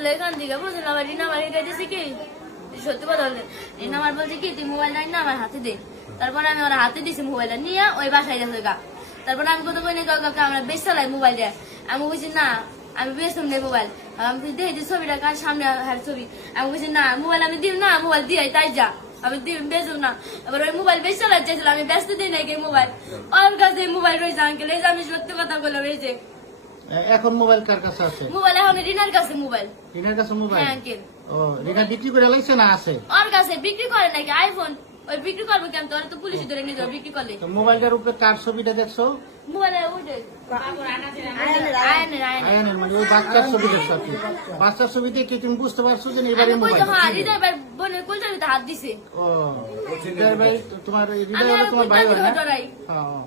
আসলে এখান থেকে বুঝলেন আবার রিনা আমার হেঁটে কি? সত্যি কথা বলতে, রিনা আমার বলছে কি, তুই মোবাইল নাই না আমার হাতে দে। তারপরে আমি ওর হাতে দিছি মোবাইলটা নিয়ে ওই বাসায় গেছে গা। তারপরে আমি কত কই কাকা আমরা বেশ চালাই মোবাইল দিয়ে আমি বলছি, না, আমি বেসম নেই মোবাইল আমি দেখি ছবিটা, কার সামনে হার ছবি। আমি বলছি, না মোবাইল আমি দিব না মোবাইল দিয়ে তাই যা। আমি দিব বেসম না। এবার ওই মোবাইল বেশ চালাই চাইছিল, আমি ব্যস্ত দিই নাকি মোবাইল ওর কাছে মোবাইল রয়েছে আঙ্কেল এই যে আমি সত্যি কথা বললাম, এই যে। এখন মোবাইল কার কাছে আছে? মোবাইল এখন রিনার কাছে মোবাইল। রিনার কাছে মোবাইল? হ্যাঁ আঙ্কেল। ও রিনা বিক্রি করে লাইছে না আছে? ওর কাছে বিক্রি করে নাকি আইফোন ওই বিক্রি করব কেন? তোর তো পুলিশ ধরে নিয়ে যাবে বিক্রি করলে। মোবাইলটার উপরে কার ছবিটা দেখছ? মোবাইলে উঠে আয়নের আয়নের। আয়ানের মানে ওই বাচ্চার ছবি দেখছ আর বাচ্চার ছবিতে কি তুমি বুঝতে পারছ যে এবারে আমি মোবাইল হ্যাঁ হৃদয় ভাই বোনের হাত দিছে। ও হৃদয় ভাই তোমার হৃদয় হলো আর তোমার ভাই হয় না। হ্যাঁ।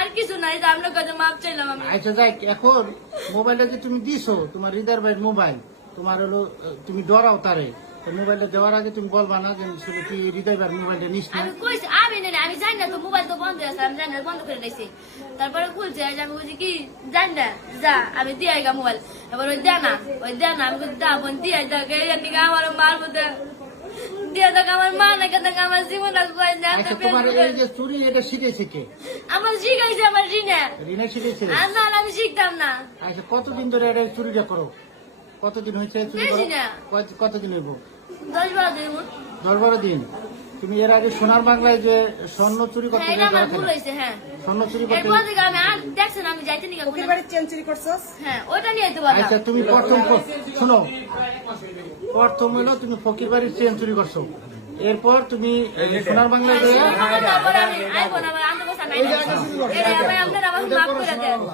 আর কিছু নাই যে আমরা কাছে মাপ চাইলাম আমি। আচ্ছা যাই এখন মোবাইলটা যে তুমি দিছো তোমার হৃদয় ভাইয়ের মোবাইল তোমার হলো তুমি ডরাও তারে। মোবাইলটা দেওয়ার আগে তুমি বলবা না যে শুধু তুই হৃদয় মোবাইলটা নিস না? আমি কইছি আমি নেই আমি জানি না তো মোবাইল তো বন্ধ আছে আমি জানি না বন্ধ করে দিয়েছি তারপরে খুলছে আমি বলছি কি জানি না যা আমি দিয়ে গা মোবাইল। এবার ওই দেয় না ওই দেয় না আমি বলছি দা বোন দিয়ে যাকে এদিকে আমার মার মধ্যে। দিয়ে দেখ আমার মা না কেন আমার জীবন রাখব আচ্ছা তোমার এই যে চুরি এটা শিখেছে কে? আমার শিখাইছে আমার রিনা রিনা শিখেছে? আর না আমি শিখতাম না। আচ্ছা কতদিন ধরে এটা চুরিটা করো? কতদিন হয়েছে চুরি করো? কত- কতদিন হইব? দশ বারো দিন দশ বারো দিন। তুমি এর আগে সোনার বাংলায় যে স্বর্ণ চুরি করতে হ্যাঁ হ্যাঁ। স্বর্ণ চুরি করতে হ্যাঁ আচ্ছা তুমি প্রথম শোনো। প্রথম হলো তুমি ফকির বাড়ির চেন চুরি করছ। এরপর তুমি সোনার বাংলায়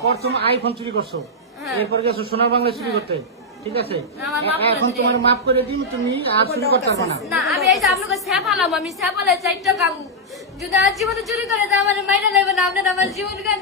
প্রথম আইফোন চুরি করছ। এরপর গেছো সোনার বাংলায় চুরি করতে। ঠিক আছে? আমার মাফ করে এখন তোমার মাফ করে দিন তুমি আর চুরি করতে পারবে না। না আমি এই যে আপনাকে স্যাপালাম আমি স্যাপালে চারটা কামু। যদি আজ জীবনে চুরি করে তা আমার মাইনা নেবেন না আপনার আমার জীবন কান